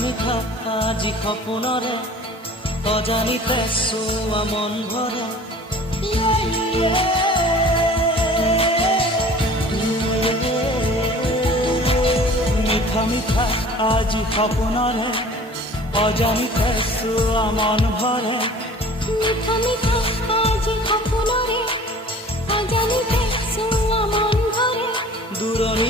মিঠা আজি সপোনৰে অজানিতে চোৱা মন ভৰে মিঠা মিঠা আজি সপোনৰে অজানিতে চোৱা মন ভৰে মিঠা মিঠা আজি সপোনৰে অজানিতে চোৱা মন ভৰে দূৰণি